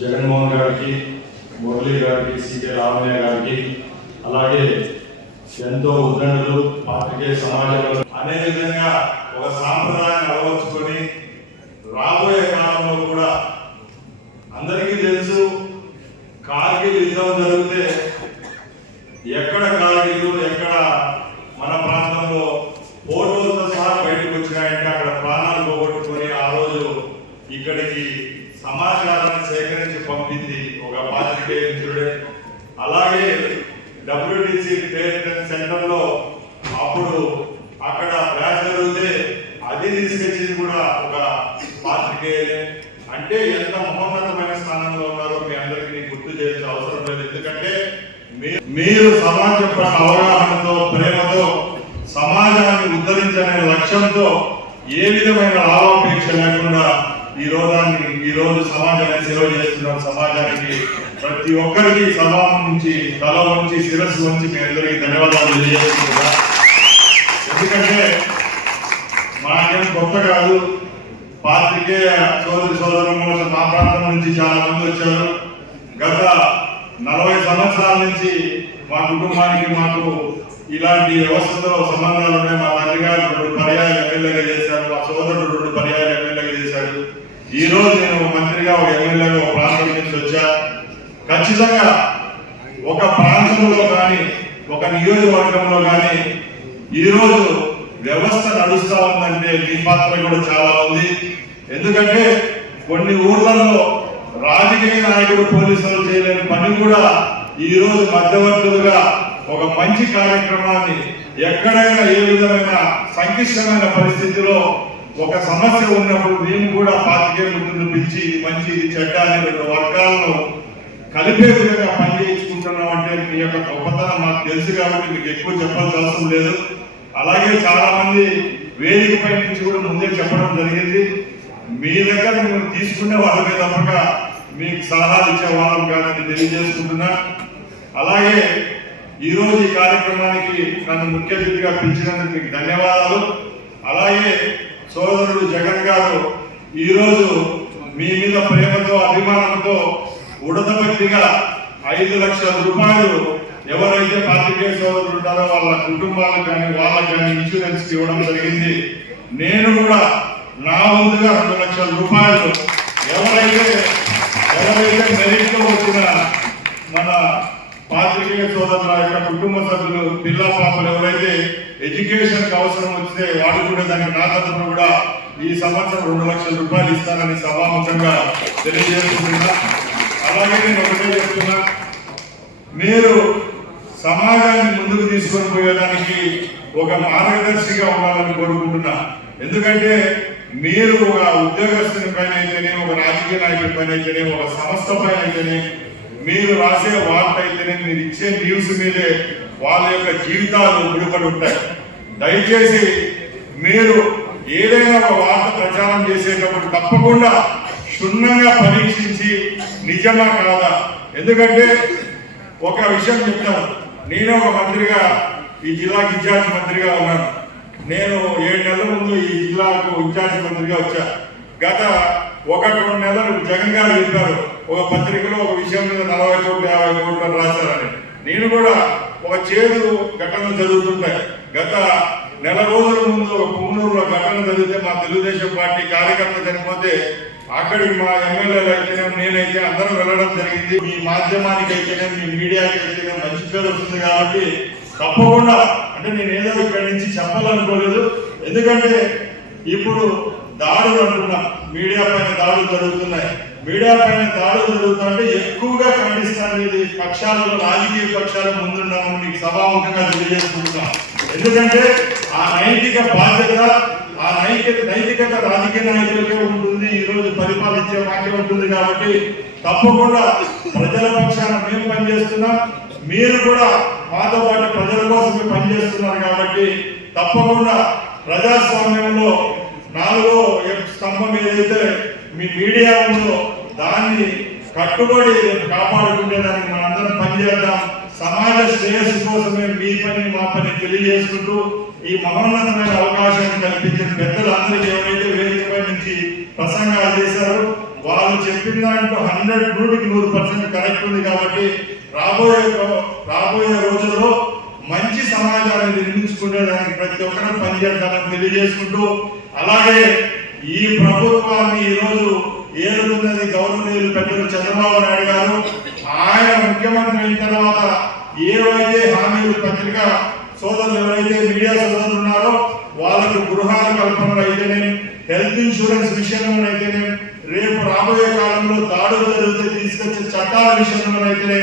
జగన్మోహన్ గారికి మురళీ గారికి సికే రామయ్య గారికి అలాగే ఎంతో ఉద్దండులు పాత్రికేయ సమాజంలో అనేక విధంగా ఒక సాంప్రదాయ అలవర్చుకొని రాబోయే కాలంలో కూడా అందరికీ తెలుసు కార్గిల్ యుద్ధం జరిగితే ఎక్కడ కార్గిల్ ఎక్కడ మన ప్రాంతంలో ఫోటోలతో సహా బయటకు వచ్చినాయంటే అక్కడ ప్రాణాలు పోగొట్టుకొని ఆ రోజు ఇక్కడికి సమాచారాన్ని సేకరించి పంపింది ఒక మిత్రుడే అలాగే డబ్ల్యూడిసి ట్రేడ్ సెంటర్లో అప్పుడు అక్కడ బ్యాచ్ జరిగితే అది తీసుకొచ్చింది కూడా ఒక పాత్రికేయులే. అంటే ఎంత మహోన్నతమైన స్థానంలో ఉన్నారో మీ అందరికీ గుర్తు చేయాల్సిన అవసరం లేదు. ఎందుకంటే మీ- మీరు సమాజ పట్ల అవగాహనతో ప్రేమతో సమాజాన్ని ఉద్ధరించనే లక్ష్యంతో ఏ విధమైన లాభాపేక్ష లేకుండా ఈ రోజాన్ని ఈ రోజు సమాజాన్ని సేవ చేస్తున్నారు సమాజానికి ప్రతి ఒక్కరికి సభా నుంచి తల నుంచి శిరస్సు నుంచి మీ అందరికీ ధన్యవాదాలు తెలియజేస్తున్నా ఎందుకంటే మాకేం కొత్త కాదు. పార్టీకే సోదరి సోదరులు మా ప్రాంతం నుంచి చాలా మంది వచ్చారు. గత నలభై సంవత్సరాల నుంచి మా కుటుంబానికి మాకు ఇలాంటి వ్యవస్థతో సంబంధాలు ఉన్నాయి. మా తండ్రి గారు రెండు పర్యాయాలు ఎమ్మెల్యేగా చేశారు. మా సోదరుడు రెండు పర్యాయాలు ఎమ్మెల్యేగా చేశాడు. ఈ రోజు నేను మంత్రిగా ఒక ఎమ్మెల్యేగా ఒక ప్రాంతం నుంచి వచ్చా. ఖచ్చితంగా ఒక ప్రాంతంలో కానీ ఒక నియోజకవర్గంలో కానీ ఈరోజు వ్యవస్థ నడుస్తా ఉందంటే మీ పాత్ర కూడా చాలా ఉంది. ఎందుకంటే కొన్ని ఊర్లలో రాజకీయ నాయకుడు పోలీసులు చేయలేని పని కూడా ఈ రోజు మధ్యవర్తులుగా ఒక మంచి కార్యక్రమాన్ని ఎక్కడైనా ఏ విధమైన సంక్లిష్టమైన పరిస్థితిలో ఒక సమస్య ఉన్నప్పుడు మేము కూడా పాతికేయ ముందు పిలిచి మంచి చెడ్డ అనే రెండు వర్గాలను కలిపే విధంగా పనిచేయించుకుంటున్నాం అంటే మీ యొక్క గొప్పతనం మాకు తెలుసు కాబట్టి మీకు ఎక్కువ చెప్పాల్సిన అవసరం లేదు. అలాగే చాలా మంది వేదికపై నుంచి కూడా ముందే చెప్పడం జరిగింది. మీ దగ్గర మేము తీసుకునే వాళ్ళమే తప్పక మీకు సలహాలు ఇచ్చే వాళ్ళం కాదని తెలియజేసుకుంటున్నా. అలాగే ఈరోజు ఈ కార్యక్రమానికి నన్ను ముఖ్య అతిథిగా పిలిచినందుకు మీకు ధన్యవాదాలు. అలాగే సోదరుడు జగన్ గారు ఈరోజు మీ మీద ప్రేమతో అభిమానంతో ఉడతబట్టిగా ఐదు లక్షల రూపాయలు ఎవరైతే పాత్రికేయ సోదరులు ఉంటారో వాళ్ళ కుటుంబాలకు కానీ వాళ్ళకి కానీ ఇన్సూరెన్స్ ఇవ్వడం జరిగింది. నేను కూడా నా ముందుగా రెండు లక్షల రూపాయలు ఎవరైతే ఎవరైతే మెరిట్లో వచ్చిన మన పాత్రికేయ సోదరుల యొక్క కుటుంబ సభ్యులు పిల్ల పాపలు ఎవరైతే ఎడ్యుకేషన్కి అవసరం వస్తే వాడు కూడా దానికి నా తరఫున కూడా ఈ సంవత్సరం రెండు లక్షల రూపాయలు ఇస్తానని సభాముఖంగా తెలియజేస్తున్నా అలాగే నేను ఒకటే చెప్తున్నా మీరు సమాజాన్ని ముందుకు తీసుకొని పోయేదానికి ఒక మార్గదర్శిగా ఉండాలని కోరుకుంటున్నా. ఎందుకంటే మీరు ఒక ఉద్యోగస్తుని పైన అయితేనే ఒక రాజకీయ నాయకుడి పైన అయితేనే ఒక సంస్థ పైన అయితేనే మీరు రాసే వార్త అయితేనే మీరు ఇచ్చే న్యూస్ మీదే వాళ్ళ యొక్క జీవితాలు ముడిపడి ఉంటాయి. దయచేసి మీరు ఏదైనా ఒక వార్త ప్రచారం చేసేటప్పుడు తప్పకుండా క్షుణ్ణంగా పరీక్షించి నిజమా కాదా? ఎందుకంటే ఒక విషయం చెప్తాను నేను ఒక మంత్రిగా ఈ జిల్లాకి ఇన్ఛార్జ్ మంత్రిగా ఉన్నాను. నేను ఏడు నెలల ముందు ఈ జిల్లాకు ఇన్ఛార్జ్ మంత్రిగా వచ్చా. గత ఒక రెండు నెలలు జగన్ గారు చెప్పారు ఒక పత్రికలో ఒక విషయం మీద నలభై కోట్లు యాభై కోట్లు రాశారని. నేను కూడా ఒక చేదు ఘటన జరుగుతుంటాయి. గత నెల రోజుల ముందు ఒక పూనూరులో ఘటన జరిగితే మా తెలుగుదేశం పార్టీ కార్యకర్త చనిపోతే అక్కడికి మా ఎమ్మెల్యేలు అయితేనే నేనైతే అందరం వెళ్ళడం జరిగింది. మీ మాధ్యమానికి అయితేనే మీ మీడియాకి అయితేనే మంచి పేరు వస్తుంది కాబట్టి తప్పకుండా అంటే నేను ఏదో ఇక్కడి నుంచి చెప్పాలనుకోలేదు. ఎందుకంటే ఇప్పుడు దాడులు అంటున్నా మీడియా పైన దాడులు జరుగుతున్నాయి. మీడియా పైన దాడులు జరుగుతుంటే ఎక్కువగా ఖండిస్తానేది పక్షాలలో రాజకీయ పక్షాలు ముందున్నామని మీకు సభాముఖంగా తెలియజేసుకుంటున్నాం. ఎందుకంటే ఆ నైతిక బాధ్యత ఆ నైతిక నైతికత రాజకీయ నాయకులకే ఉంటుంది ఈ రోజు పరిపాలించే మాకే ఉంటుంది కాబట్టి తప్పకుండా ప్రజల పక్షాన మేము పనిచేస్తున్నాం. మీరు కూడా మాతో పాటు ప్రజల కోసం పనిచేస్తున్నారు కాబట్టి తప్పకుండా ప్రజాస్వామ్యంలో నాలుగో స్తంభం ఏదైతే మీ మీడియా ఉందో దాన్ని కట్టుబడి కాపాడుకునేదానికి మనందరం పనిచేద్దాం సమాజ శ్రేయస్సు కోసమే మీ పని మా పని తెలియజేసుకుంటూ ఈ మహోన్నతమైన అవకాశాన్ని కల్పించిన పెద్దలందరికీ ఎవరైతే వేదికపై నుంచి ప్రసంగాలు చేశారు వాళ్ళు చెప్పిన దాంట్లో హండ్రెడ్ నూటికి నూరు పర్సెంట్ కరెక్ట్ ఉంది కాబట్టి రాబోయే రాబోయే రోజుల్లో మంచి సమాజాన్ని నిర్మించుకునే దానికి ప్రతి ఒక్కరూ పనిచేస్తామని తెలియజేసుకుంటూ అలాగే ఈ ప్రభుత్వాన్ని ఈరోజు ఏలుతున్నది గౌరవనీయులు పెద్దలు చంద్రబాబు నాయుడు గారు. ఆయన ముఖ్యమంత్రి అయిన తర్వాత ఏవైతే హామీలు పత్రిక సోదరులు ఎవరైతే మీడియా సోదరులు ఉన్నారో వాళ్ళకు గృహాల కల్పనలు అయితేనే హెల్త్ ఇన్సూరెన్స్ విషయంలోనైతేనే రేపు రాబోయే కాలంలో దాడులు జరిగితే తీసుకొచ్చే చట్టాల విషయంలోనైతేనే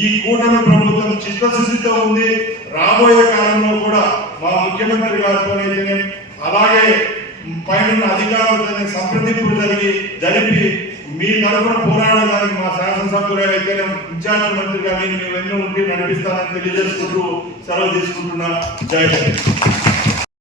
ఈ కూటమి ప్రభుత్వం చిత్తశుద్ధితో ఉంది. రాబోయే కాలంలో కూడా మా ముఖ్యమంత్రి గారితో అయితేనే అలాగే పైన అధికారులతో సంప్రదింపులు జరిగి జరిపి మీ తరఫున పోరాడడానికి మా శాసనసభ్యులైతే అయితే ఇన్ఛార్జ్ మంత్రిగా నేను మేము ఎన్నో ఉండి నడిపిస్తానని తెలియజేసుకుంటూ సెలవు తీసుకుంటున్నా. జై